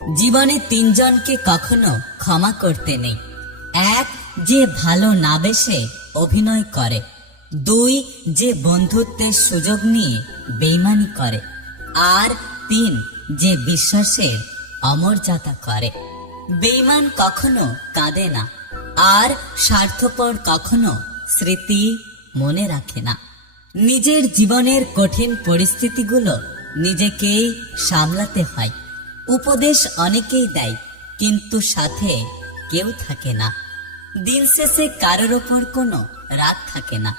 জীবনে তিনজনকে কখনো ক্ষমা করতে নেই। এক, যে ভালো না বেসে অভিনয় করে। দুই, যে বন্ধুত্বের সুযোগ নিয়ে বেইমানি করে। আর তিন, যে বিশ্বাসের অমর্যাদা করে। বেইমান কখনো কাঁদে না, আর স্বার্থপর কখনো স্মৃতি মনে রাখে না। নিজের জীবনের কঠিন পরিস্থিতিগুলো নিজেকেই সামলাতে হয়। উপদেশ অনেকেই দেয়, কিন্তু সাথে কেউ থাকে না। দিন শেষে কারোর ওপর কোনো রাগ থাকে না।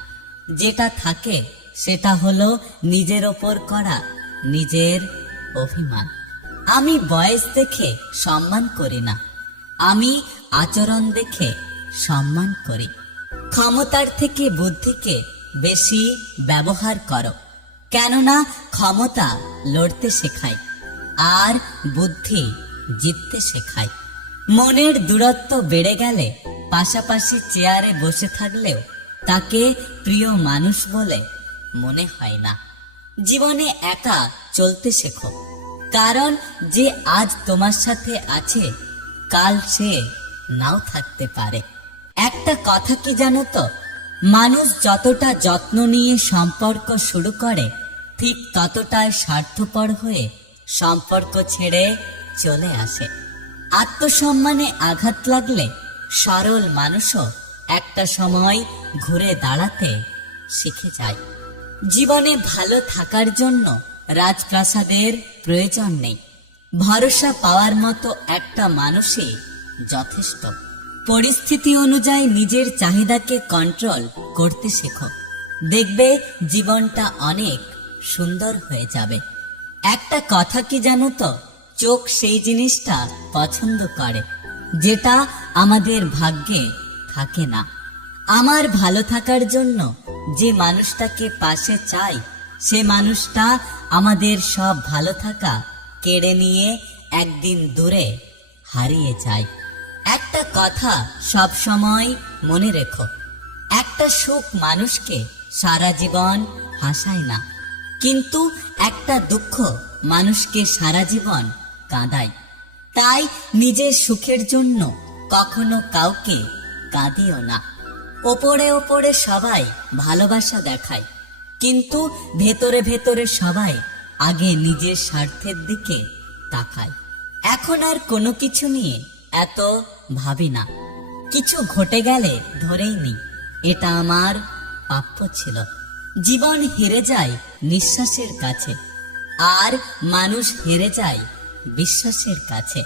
যেটা থাকে সেটা হলো নিজের ওপর করা নিজের অভিমান। আমি বয়স দেখে সম্মান করি না, আমি আচরণ দেখে সম্মান করি। ক্ষমতার থেকে বুদ্ধিকে বেশি ব্যবহার করো, কেননা ক্ষমতা লড়তে শেখায়, আর বুদ্ধি জিততে শেখায়। মনের দূরত্ব বেড়ে গেলে পাশাপাশি চেয়ারে বসে থাকলেও তাকে প্রিয় মানুষ বলে মনে হয় না। জীবনে একা চলতে শেখো, কারণ যে আজ তোমার সাথে আছে কাল সে নাও থাকতে পারে। একটা কথা কি জানো তো, মানুষ যতটা যত্ন নিয়ে সম্পর্ক শুরু করে ঠিক ততটাই স্বার্থপর হয়ে সম্পর্ক ছেড়ে চলে আসে। আত্মসম্মানে আঘাত লাগলে সরল মানুষও একটা সময় ঘুরে দাঁড়াতে শিখে যায়। জীবনে ভালো থাকার জন্য রাজপ্রাসাদের প্রয়োজন নেই, ভরসা পাওয়ার মতো একটা মানুষই যথেষ্ট। পরিস্থিতি অনুযায়ী নিজের চাহিদাকে কন্ট্রোল করতে শেখো, দেখবে জীবনটা অনেক সুন্দর হয়ে যাবে। একটা কথা কি জানো তো, চোখ সেই জিনিসটা পছন্দ করে যেটা আমাদের ভাগ্যে থাকে না। আমার ভালো থাকার জন্য যে মানুষটাকে পাশে চাই, সে মানুষটা আমাদের সব ভালো থাকা কেড়ে নিয়ে একদিন দূরে হারিয়ে যায়। একটা কথা সব সময় মনে রেখো, একটা সুখ মানুষকে সারা জীবন হাসায় না, কিন্তু একটা দুঃখ মানুষকে সারা জীবন কাঁদায়। তাই নিজের সুখের জন্য কখনো কাউকে কাঁদিও না। ওপরে ওপরে সবাই ভালোবাসা দেখায়, কিন্তু ভেতরে ভেতরে সবাই আগে নিজের স্বার্থের দিকে তাকায়। এখন আর কোনো কিছু নিয়ে এত ভাবি না। কিছু ঘটে গেলে ধরেই নি এটা আমার প্রাপ্য ছিল। জীবন হেরে যায় নিঃশ্বাসের কাছে, আর মানুষ হেরে যায় বিশ্বাসের কাছে।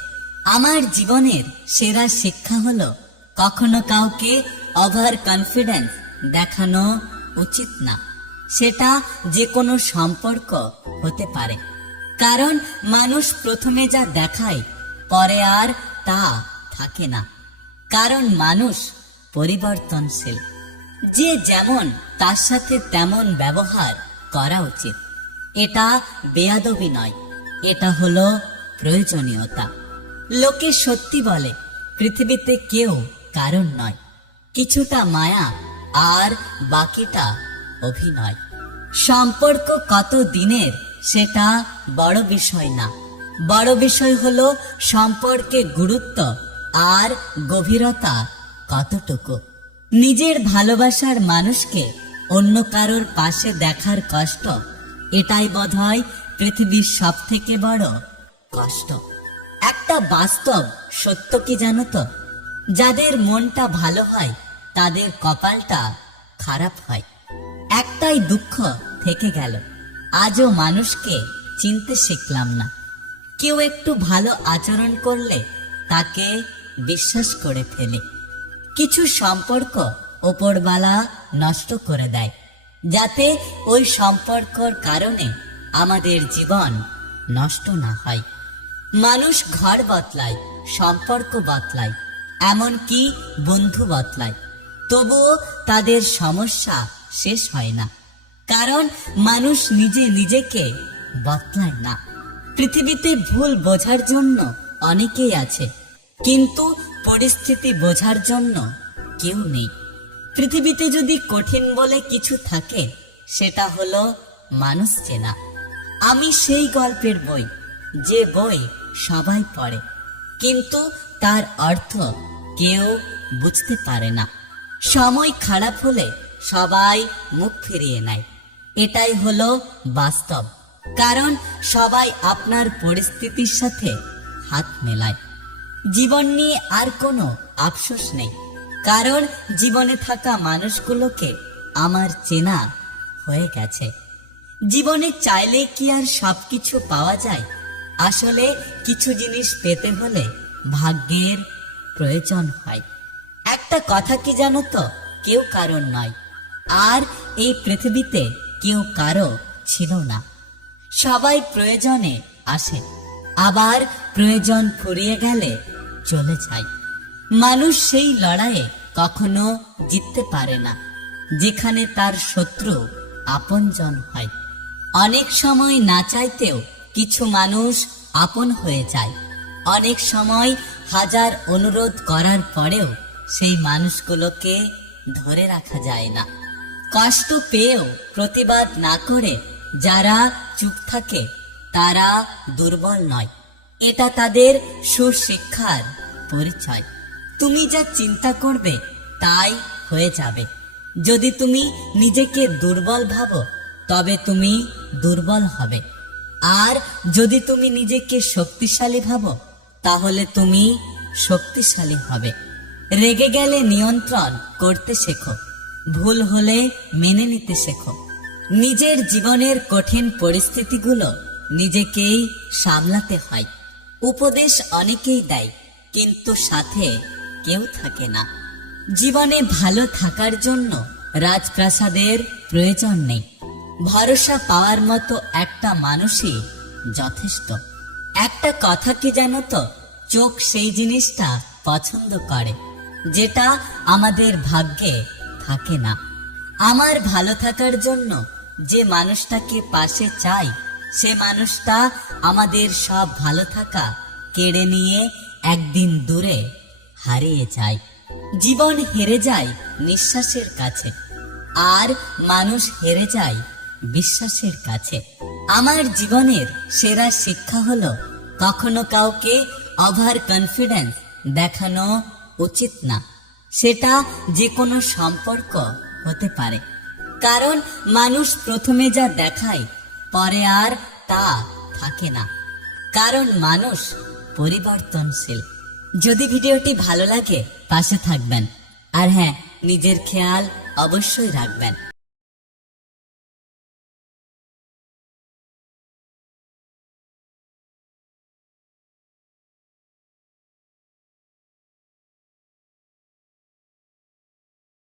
আমার জীবনের সেরা শিক্ষা হলো কখনো কাউকে ওভার কনফিডেন্স দেখানো উচিত না। সেটা যে কোনো সম্পর্ক হতে পারে, কারণ মানুষ প্রথমে যা দেখায় পরে আর তা থাকে না। কারণ মানুষ পরিবর্তনশীল, যে যেমন তার সাথে তেমন ব্যবহার করা উচিত। এটা বেয়াদবি নয়, এটা হলো প্রয়োজনীয়তা। লোকে সত্যি বলে পৃথিবীতে কেউ কারণ নয়, কিছুটা মায়া আর বাকিটা অভিনয়। সম্পর্ক কত দিনের সেটা বড় বিষয় না, বড় বিষয় হলো সম্পর্কের গুরুত্ব আর গভীরতা কতটুকু। নিজের ভালোবাসার মানুষকে অন্য কারোর পাশে দেখার কষ্ট, এটাই বোধহয় পৃথিবীর সব থেকে বড় কষ্ট। একটা বাস্তব সত্য কি জানো তো, যাদের মনটা ভালো হয় তাদের কপালটা খারাপ হয়। একটাই দুঃখ থেকে গেল, আজও মানুষকে চিনতে শিখলাম না। কেউ একটু ভালো আচরণ করলে তাকে বিশ্বাস করে ফেলে। কিছু সম্পর্ক ওপরওয়ালা নষ্ট করে দেয়, যাতে ওই সম্পর্কর কারণে আমাদের জীবন নষ্ট না হয়। মানুষ ঘর বদলায়, সম্পর্ক বদলায়, এমনকি বন্ধু বদলায়, তবুও তাদের সমস্যা শেষ হয় না, কারণ মানুষ নিজে নিজেকে বদলায় না। পৃথিবীতে ভুল বোঝার জন্য অনেকেই আছে, কিন্তু পরিস্থিতি বোঝার জন্য কেউ নেই। পৃথিবীতে যদি কঠিন বলে কিছু থাকে, সেটা হলো মানুষ চেনা। আমি সেই গল্পের বই, যে বই সবাই পড়ে, কিন্তু তার অর্থ কেউ বুঝতে পারে না। সময় খারাপ হলে সবাই মুখ ফিরিয়ে নেয়, এটাই হলো বাস্তব। কারণ সবাই আপনার পরিস্থিতির সাথে হাত মেলায়। জীবন নিয়ে আর কোনো আফসোস নেই, কারণ জীবনে থাকা মানুষগুলোকে আমার চেনা হয়ে গেছে। জীবনে চাইলে কি আর সবকিছু পাওয়া যায়? আসলে কিছু জিনিস পেতে হলে ভাগ্যের প্রয়োজন হয়। একটা কথা কি জানো তো, কেউ কারোর নয়, আর এই পৃথিবীতে কেউ কারো ছিল না। সবাই প্রয়োজনে আসে, আবার প্রয়োজন ফুরিয়ে গেলে চলে যায়। মানুষ সেই লড়াইয়ে কখনো জিততে পারে না যেখানে তার শত্রু আপনজন হয়। অনেক সময় না চাইতেও কিছু মানুষ আপন হয়ে যায়। অনেক সময় হাজার অনুরোধ করার পরেও সেই মানুষগুলোকে ধরে রাখা যায় না। কষ্ট পেয়েও প্রতিবাদ না করে যারা চুপ থাকে তারা দুর্বল নয়, এটা তাদের সুশিক্ষার পরিচয়। তুমি যা চিন্তা করবে তাই হয়ে যাবে। যদি তুমি নিজেকে দুর্বল ভাবো তবে তুমি দুর্বল হবে, আর যদি তুমি নিজেকে শক্তিশালী ভাবো তাহলে তুমি শক্তিশালী হবে। রেগে গেলে নিয়ন্ত্রণ করতে শেখো, ভুল হলে মেনে নিতে শেখো। নিজের জীবনের কঠিন পরিস্থিতিগুলো নিজেকেই সামলাতে হয়। উপদেশ অনেকেই দেয়, কিন্তু সাথে কেউ থাকে না। জীবনে ভালো থাকার জন্য রাজপ্রাসাদের প্রয়োজন নেই, ভরসা পাওয়ার মতো একটা মানুষই যথেষ্ট। একটা কথা কি জানো তো, চোখ সেই জিনিসটা পছন্দ করে যেটা আমাদের ভাগ্যে থাকে না। আমার ভালো থাকার জন্য যে মানুষটাকে পাশে চাই, সে মানুষটা আমাদের সব ভালো থাকা কেড়ে নিয়ে একদিন দূরে হারিয়ে যায়। জীবন হেরে যায় নিঃশ্বাসের কাছে, আর মানুষ হেরে যায় বিশ্বাসের কাছে। আমার জীবনের সেরা শিক্ষা হলো কখনো কাউকে ওভার কনফিডেন্স দেখানো উচিত না। সেটা যে কোনো সম্পর্ক হতে পারে, কারণ মানুষ প্রথমে যা দেখায় পরে আর তা থাকে না, কারণ মানুষ পরিবর্তনশীল। যদি ভিডিওটি ভালো লাগে পাশে থাকবেন, আর হ্যাঁ, নিজের খেয়াল অবশ্যই রাখবেন।